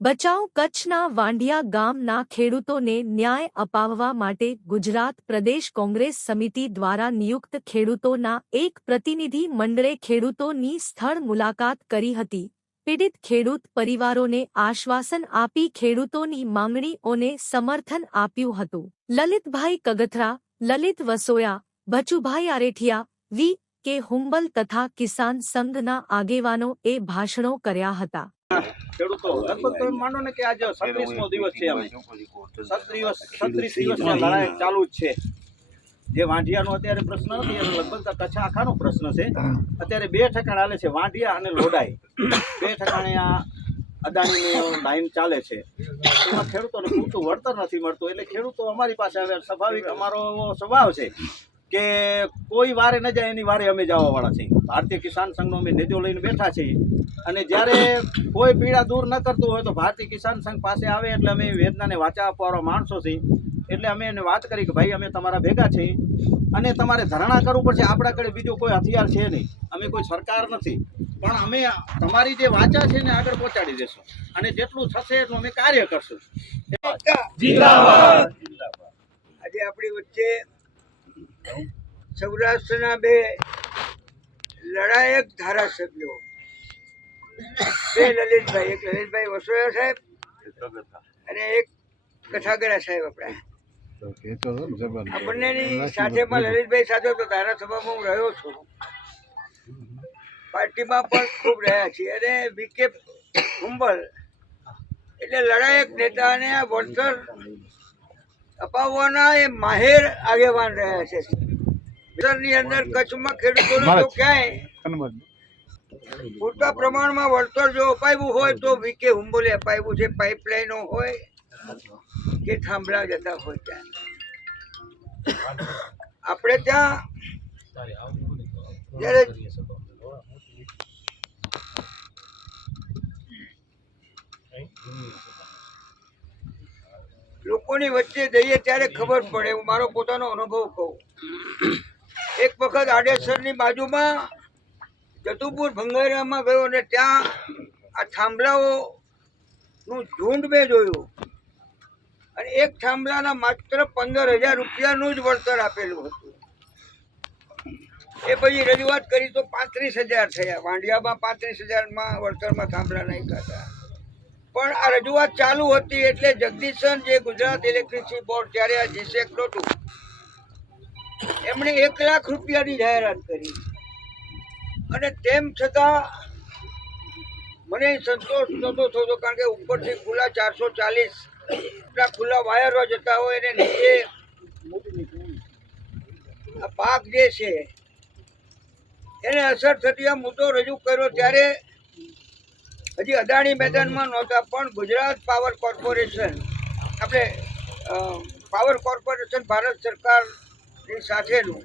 બચાવ કચ્છના વાંઢિયા ગામના ખેડૂતોને ન્યાય અપાવવા માટે ગુજરાત પ્રદેશ કોંગ્રેસ સમિતિ દ્વારા નિયુક્ત ખેડૂતોના એક પ્રતિનિધિ મંડળે ખેડૂતોની સ્થળ મુલાકાત કરી હતી. પીડિત ખેડૂત પરિવારોને આશ્વાસન આપી ખેડૂતોની માંગણીઓને સમર્થન આપ્યું હતું. લલિતભાઈ કગથરા, લલિત વસોયા ભચુભાઈ આરેઠિયા, વી. કે હુંબલ તથા કિસાન સંઘના આગેવાનો એ ભાષણો કર્યા હતા. ખેડૂતો લગભગ તમે માનો ને કે આજે છત્રીસમો દિવસ છે અમે છત્રીસ છત્રીસ દિવસની લડાઈ ચાલુ જ છે. જે વાંઢિયાનો અત્યારે પ્રશ્ન નથી એનો લગભગ કચ્છ આખાનો પ્રશ્ન છે. અત્યારે બે ઠેકાણ હાલે છે વાંઢિયા અને લોડાઈ બે ઠેકાણે આ અદાણીની લાઈન ચાલે છે. એમાં ખેડૂતોને પૂરતું વળતર નથી મળતું એટલે ખેડૂતો અમારી પાસે આવે સ્વાભાવિક અમારો સ્વભાવ છે કે કોઈ વારે ન જાય એની વારે અમે જવાવાળા છીએ. ભારતીય કિસાન સંઘનો અમે નેજો લઈને બેઠા છીએ. અને જ્યારે કોઈ પીડા દૂર ન કરતું હોય તો ભારતીય કિસાન સંઘ પાસે આવે એટલે અમે વેદનાને વાચા આપવાવાળા માણસો છીએ. એટલે અમે એને વાત કરી કે ભાઈ અમે તમારા ભેગા છીએ. અને તમારે ધરણા કરવું પડશે. આપણા કડે બીજો કોઈ હથિયાર છે નહીં. અમે કોઈ સરકાર નથી. પણ અમે તમારી જે વાચા છે ને આગળ પહોંચાડી દેશું. અને જેટલું થશે એટલું અમે કાર્ય કરશું. આજે આપણી વચ્ચે સૌરાષ્ટ્રના બે લડાયક ધારાસભ્યો. બે લલિતભાઈ, એક લલિતભાઈ વસોયા સાહેબ અને એક કથાગરા સાહેબ આપણા. બંનેની સાથેમાં લલિતભાઈ સાથે તો ધારાસભામાં હું રહ્યો છું. પાર્ટીમાં પણ ખૂબ રહ્યા છીએ અને વિકે હુંબલ એટલે લડાયક નેતા અને આ વળતર અપાવવાના એ માહેર આગેવાન રહ્યા છે. ની અંદર કચ્છમાં ખેડૂતોને તો ક્યાંય પૂરતા પ્રમાણમાં વળતર જો અપાવ્યું હોય તો વીકે હુંબોલે અપાવ્યું છે. પાઇપલાઇનો હોય કે થાંભલા જતા હોય ત્યાં. આપણે ત્યાં જ્યારે લોકોની વચ્ચે જઈએ ત્યારે ખબર પડે. હું મારો પોતાનો અનુભવ કહું. એક વખત આડેસરની બાજુમાં જતુપુર ભંગારામાં ગયો અને ત્યાં આ થાંભલાઓનું ઝુંડ મેં જોયું. અને એક થાંભલાના માત્ર પંદર હજાર રૂપિયાનું જ વળતર આપેલું હતું. એ પછી રજૂઆત કરી તો પાંત્રીસ હજાર થયા. વાંડિયામાં પાંત્રીસ હજારમાં વળતરમાં થાંભલા નાખ્યા હતા. પણ આ રજૂઆત ચાલુ હતી એટલે જગદીશન જે ગુજરાત ઇલેક્ટ્રિસિટી બોર્ડ ત્યારે આ જીસેક નહોતું, એમણે એક લાખ રૂપિયાની જાહેરાત કરી. અને તેમ છતાં મને સંતોષ નહોતો થતો કારણ કે ઉપરથી ખુલ્લા ચારસો ચાલીસ ખુલ્લા વાયરો જતા હોય એને નીચે આ પાક જે છે, એને અસર થતી આ મુદ્દો રજૂ કર્યો ત્યારે હજી અદાણી મેદાનમાં નહોતા, પણ ગુજરાત પાવર કોર્પોરેશન, આપણે પાવર કોર્પોરેશન ભારત સરકારની સાથેનું,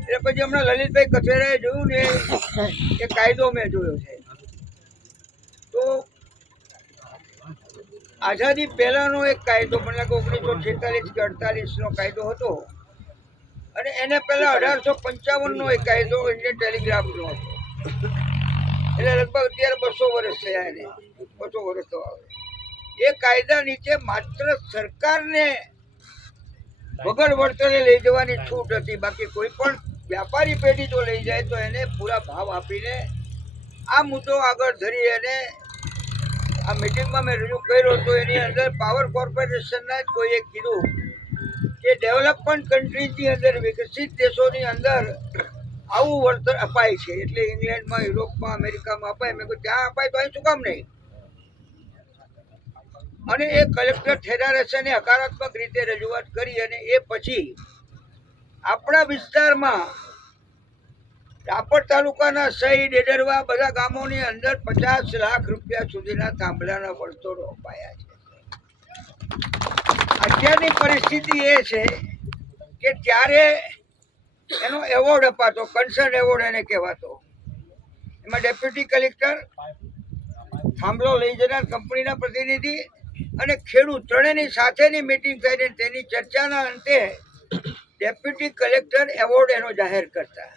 એટલે પછી હમણાં લલિતભાઈ કથેરાએ જોયું ને, એ કાયદો મેં જોયો છે. તો આઝાદી પહેલાંનો એક કાયદો, મને લાગે ઓગણીસો છેતાલીસ કે અડતાલીસનો કાયદો હતો, અને એને પહેલાં અઢારસો પંચાવનનો એક કાયદો ઇન્ડિયન ટેલિગ્રાફનો હતો. એટલે લગભગ અત્યારે બસો વર્ષ થયા એને. બસો વર્ષ તો આવે. એ કાયદા નીચે માત્ર સરકારને વગર વળતરે લઈ જવાની છૂટ હતી. બાકી કોઈ પણ વ્યાપારી પેઢી જો લઈ જાય તો એને પૂરા ભાવ આપીને આ મુદ્દો આગળ ધરી અને આ મિટિંગમાં મેં રજૂ કર્યો તો એની અંદર પાવર કોર્પોરેશનના જ કોઈએ કીધું કે ડેવલપમેન્ટ કન્ટ્રીની અંદર વિકસિત દેશોની અંદર આવું વળતર અપાય છે. એટલે ઇંગ્લેન્ડમાં, યુરોપમાં, અમેરિકામાં અપાય. મેં કહ્યું ત્યાં અપાય તો અહીં શું કામ નહીં? અને એ કલેક્ટર ફેડરેશને હકારાત્મક રીતે રજૂઆત કરી અને એ પછી આપણા વિસ્તારમાં રાપર તાલુકાના સહી ડેડરવા બધા ગામોની અંદર પચાસ લાખ રૂપિયા સુધીના થાંભલાના વળતરો અપાયા છે. અત્યારની પરિસ્થિતિ એ છે કે ત્યારે એનો એવોર્ડ અપાતો કન્સર્ન એવોર્ડ એને કહેવાતો. એમાં ડેપ્યુટી કલેક્ટર થાંભલો લઈ જનાર કંપનીના પ્રતિનિધિ અને ખેડૂત ત્રણેયની સાથેની મિટિંગ કરીને તેની ચર્ચાના અંતે ડેપ્યુટી કલેક્ટર એવોર્ડ એનો જાહેર કરતા.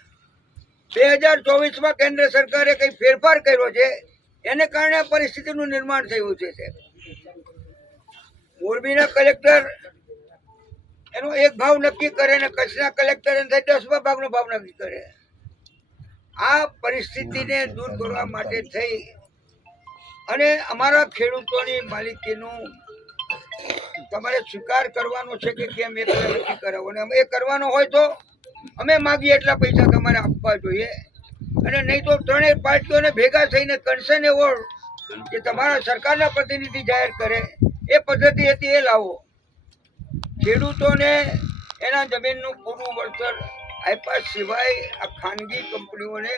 બે હજાર ચોવીસમાં કેન્દ્ર સરકારે કંઈ ફેરફાર કર્યો છે? એને કારણે આ પરિસ્થિતિનું નિર્માણ થયું છે મોરબીના કલેક્ટર એનો એક ભાવ નક્કી કરે ને કચ્છના કલેક્ટર દસમા ભાગનો ભાવ નક્કી કરે. આ પરિસ્થિતિને દૂર કરવા માટે થઈ અને અમારા ખેડૂતોની માલિકીનું તમારે સ્વીકાર કરવાનો છે કે કેમ એ પહેલા નક્કી કરાવો. અને એ કરવાનો હોય તો અમે માગીએ એટલા પૈસા તમારે આપવા જોઈએ. અને નહીં તો ત્રણેય પાર્ટીઓને ભેગા થઈને કન્સર્ન એવોર્ડ કે તમારા સરકારના પ્રતિનિધિ જાહેર કરે, એ પદ્ધતિ હતી એ લાવો. ખેડૂતોને એના જમીનનું પૂરું વળતર આપ્યા સિવાય આ ખાનગી કંપનીઓને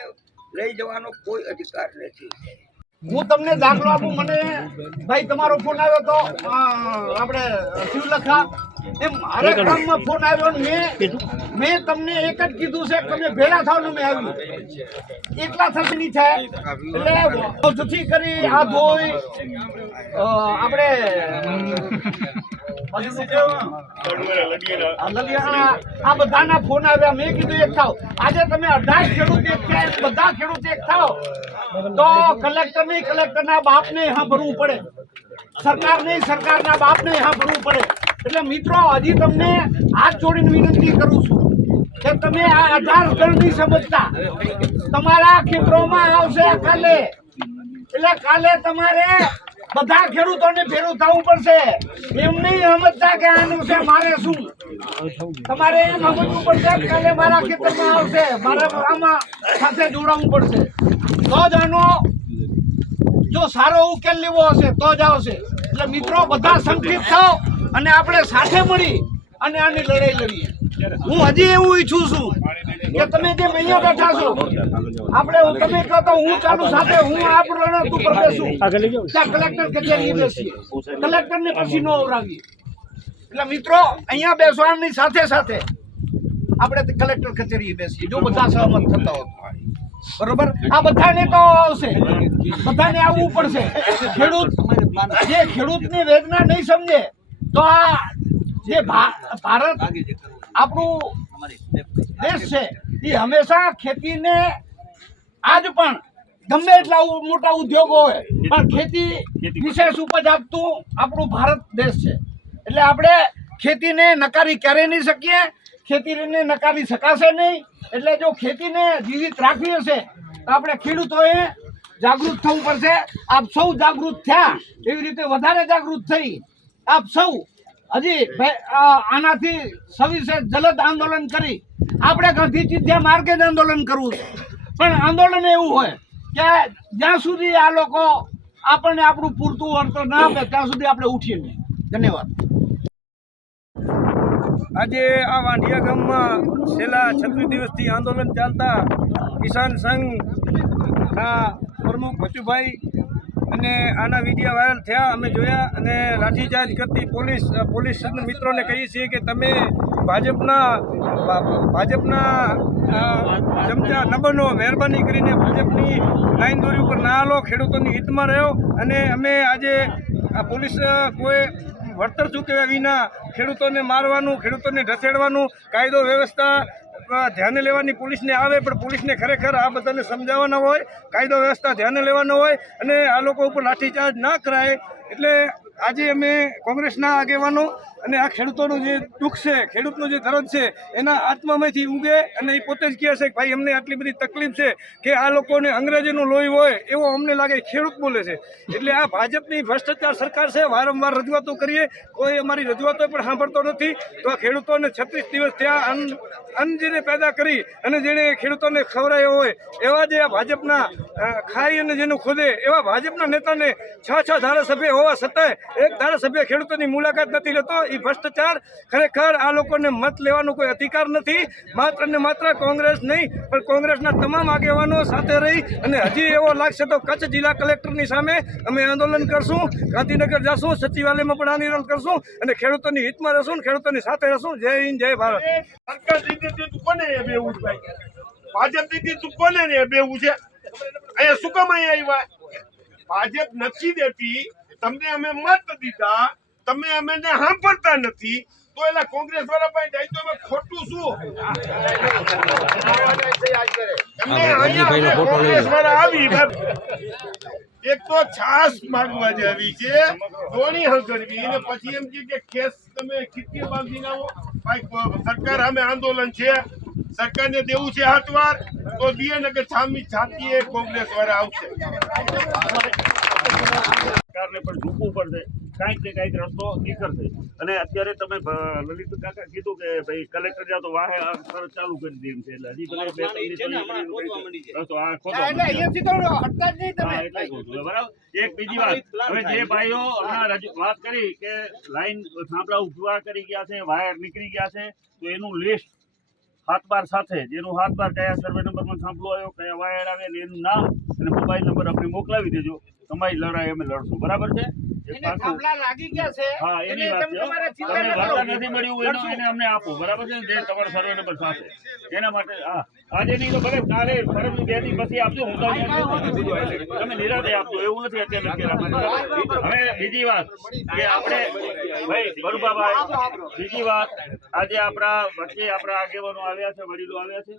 લઈ જવાનો કોઈ અધિકાર નથી. હું તમને દાખલો આપું મને ભાઈ તમારો ફોન આવ્યો તો આપણે શિવલખા એ મારા ગામમાં ફોન આવ્યો મેં મેં તમને એક જ કીધું છે તમે ભેળા થાવ મેં આવ્યું એટલા થશે નહીં થાય. એટલે ઓછુથી કરી આ ધોઈ આપણે આ બધાના ફોન આવ્યા મેં કીધું એક થાવ. આજે તમે અઢાર ખેડૂત એક થયા બધા ખેડૂત એક થાવ. તો કલેક્ટર નહીં કલેક્ટરના બાપને ભરવું પડે. સરકાર નહીં, સરકારના બાપને ભરવું પડે. એટલે મિત્રો, હજી તમને હાથ જોડીને વિનંતી કરું છું કે તમે આ અઢાર ગણ નહીં સમજતા. તમારા ખેતરોમાં આવશે કાલે. એટલે કાલે તમારે બધા ખેડૂતોને ભેરું થવું પડશે. એમ નહીં સમજતા કે આનું છે, મારે શું? તમારે એમ સમજવું પડશે કાલે મારા ખેતરમાં આવશે. મારે આમાં સાથે જોડાવવું પડશે. તો જ આનો જો સારો ઉકેલ લેવો હશે, તો જ આવશે. એટલે મિત્રો, બધા સંકલિત થાવ અને આપણે સાથે મળી અને આની લડાઈ લડીએ. હું હજી એવું ઈચ્છું છું કે તમે જે અહીંયા બેઠા છો? આપણે તમે કહો તો હું ચાલુ સાથે હું આ પ્રણત ઉપર બેસું. ત્યાં કલેક્ટર કચેરી બેસીએ. કલેક્ટર ને પછી નો આવરાવીએ. એટલે મિત્રો અહીંયા બેસવાની સાથે સાથે આપણે તે કલેક્ટર કચેરી બેસીએ. જો બધા સહમત થતા હોય બરોબર? આ બધાને તો આવશે. બધાને આવવું પડશે. ખેડૂત જે ખેડૂતની વેદના નહીં સમજે તો આ જે ભારત આપણું દેશ છે. એ હંમેશા ખેતીને આજ પણ ગમે એટલા મોટા ઉદ્યોગો હોય પણ ખેતી વિશેષ ઉપજ આપતું આપણું ભારત દેશ છે. એટલે આપણે ખેતીને નકારી ક્યારેય નહીં શકીએ ખેતીને નકારી શકાશે નહીં. એટલે જો ખેતીને જીવિત રાખવી હશે તો આપણે ખેડૂતોએ જાગૃત થવું પડશે. આપ સૌ જાગૃત થયા. એવી રીતે વધારે જાગૃત થઈ આપ સૌ હજી આનાથી સવિશે જલદ આંદોલન કરી. આપણે ગાંધીજી ત્યાં માર્ગે જ આંદોલન કરવું છે. પણ આંદોલન એવું હોય કે જ્યાં સુધી આ લોકો આપણને આપણું પૂરતું વળતર ના આપે, ત્યાં સુધી આપણે ઉઠીએ નહીં. ધન્યવાદ. આજે આ વાંઢિયા ગામમાં છેલ્લા છત્રીસ દિવસથી આંદોલન ચાલતા કિસાન સંઘના પ્રમુખ ભચુભાઈ અને આના વીડિયો વાયરલ થયા, અમે જોયા અને લાઠીચાર્જ કરતી પોલીસ પોલીસ મિત્રોને કહીએ છીએ કે તમે ભાજપના ભાજપના ચમચા ન બનો મહેરબાની કરીને ભાજપની લાઈન દોરી ઉપર ના હાલો, ખેડૂતોની હિતમાં રહ્યો અને અમે આજે આ પોલીસ કોઈ વળતર ચૂકવ્યા વિના ખેડૂતોને મારવાનું, ખેડૂતોને ઢસેડવાનું કાયદો, વ્યવસ્થા ધ્યાને લેવાની પોલીસને આવે, પણ પોલીસને ખરેખર આ બધાને સમજાવવાના હોય, કાયદો વ્યવસ્થા ધ્યાને લેવાનો હોય અને આ લોકો ઉપર લાઠીચાર્જ ના કરાય, એટલે આજે અમે કોંગ્રેસના આગેવાનો અને આ ખેડૂતોનું જે દુઃખ છે, ખેડૂતનું જે દર્દ છે, એના આત્મામાંથી ઊંઘે અને એ પોતે જ કહે છે કે ભાઈ, અમને આટલી બધી તકલીફ છે કે આ લોકોને અંગ્રેજીનું લોહી હોય એવો અમને લાગે ખેડૂત બોલે છે. એટલે આ ભાજપની ભ્રષ્ટાચાર સરકાર છે, વારંવાર રજૂઆતો કરીએ, કોઈ અમારી રજૂઆતો પણ સાંભળતો નથી. તો આ ખેડૂતોને છત્રીસ દિવસ ત્યાં અન્ન જેને પેદા કરી અને જેણે ખેડૂતોને ખવડાયો હોય, એવા જે આ ભાજપના ખાઈ અને જેનું ખોદે, એવા ભાજપના નેતાને છ છ ધારાસભ્ય હોવા છતાંય એક ધારાસભ્ય ખેડૂતોની મુલાકાત નથી લેતો એ ભ્રષ્ટાચાર ખરેખર આ લોકોને મત લેવાનો કોઈ અધિકાર નથી. માત્ર ને માત્ર કોંગ્રેસ નહીં, પણ કોંગ્રેસના તમામ આગેવાનો સાથે રહી અને હજી એવો લાગશે તો કચ્છ જિલ્લા કલેક્ટરની સામે અમે આંદોલન કરશું, ગાંધીનગર જશું, સચિવાલયમાં પણ આંદોલન કરશું અને ખેડૂતોની હિતમાં રહેશું ખેડૂતોની સાથે રહેશું. જય હિન્દ, જય ભારત. ભાજપ નીતિ તું કોને ને બેવું છે? અહીંયા શું કામ અહીંયા આવ્યા? ભાજપ નથી દેતી. તમને અમે મત દીધા તમે અમે સાંભળતા નથી તો એલા કોંગ્રેસ વાળા પાસે જાય તો અમે ખોટું શું? અમે કોંગ્રેસ વાળા આવી એક તો છાસ માંગવા આવી છે દોણી હંકરવી ને પછી એમ કે કેસ તમે ખીચી માંગી ભાઈ સરકાર સામે આંદોલન છે સરકારને દેવું છે હાથ વાર તો દિયે ને કે છામી છાતીએ કોંગ્રેસ વાળા આવશે. સરકારને પણ ઝૂકવું પડશે. કાંઈક ને કાંઈક રસ્તો નીકળશે. અને અત્યારે તમે લલિત કાકા કીધું કે ભાઈ કલેક્ટર જાવ તો વાહે આ ચાલુ કરી દે છે એટલે હજી બે રસ્તો આ. બરાબર? એક બીજી વાત. હવે જે ભાઈઓ વાત કરી કે લાઈન થાંભલા ઊભા કરી ગયા છે વાયર નીકળી ગયા છે તો એનું લિસ્ટ હાથ બાર સાથે જેનું હાથ બાર કયા સર્વે નંબરમાં થાંભલો આવ્યો કયા વાયર આવે ને એનું નામ અને મોબાઈલ નંબર આપણે મોકલાવી દેજો. તમારી લડાઈ અમે લડશું. બરાબર છે? બીજી વાત કે આપણે ભાઈ બરુભાભાઈ બીજી વાત. આજે આપણા વચ્ચે આપણા આગેવાનો આવ્યા છે વડીલો આવ્યા છે.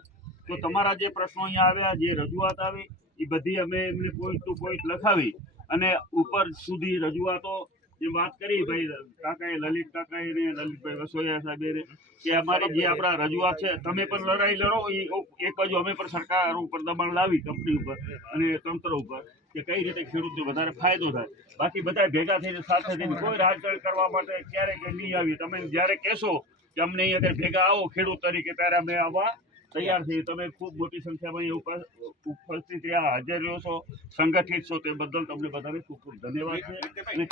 તો તમારા જે પ્રશ્નો અહીંયા આવ્યા જે રજૂઆત આવી એ બધી અમે એમને પોઈન્ટ ટુ પોઈન્ટ લખાવી અને ઉપર સુધી રજૂઆતો જે વાત કરી, ભાઈ કાકાએ, લલિત કાકાએ ને લલિતભાઈ વસોયા સાહેબે કે અમારી જે આપણા રજૂઆત છે, તમે પણ લડાઈ લડો, એ એક બાજુ અમે પણ સરકાર ઉપર દબાણ લાવી કંપની ઉપર અને તંત્ર ઉપર કે કઈ રીતે ખેડૂતને વધારે ફાયદો થાય. બાકી બધા ભેગા થઈને, સાથે થઈને કોઈ રાજકારણ કરવા માટે ક્યારેક નહીં આવી તમે જ્યારે કહેશો કે અમને અહીંયા ભેગા આવો ખેડૂત તરીકે, ત્યારે અમે આવવા તૈયાર થઈ તમે ખૂબ મોટી સંખ્યામાં ઉપસ્થિત ઉપસ્થિત રહ્યા હાજર રહ્યો છો સંગઠિત છો તે બદલ તમને બધાને ખૂબ ખૂબ ધન્યવાદ છે.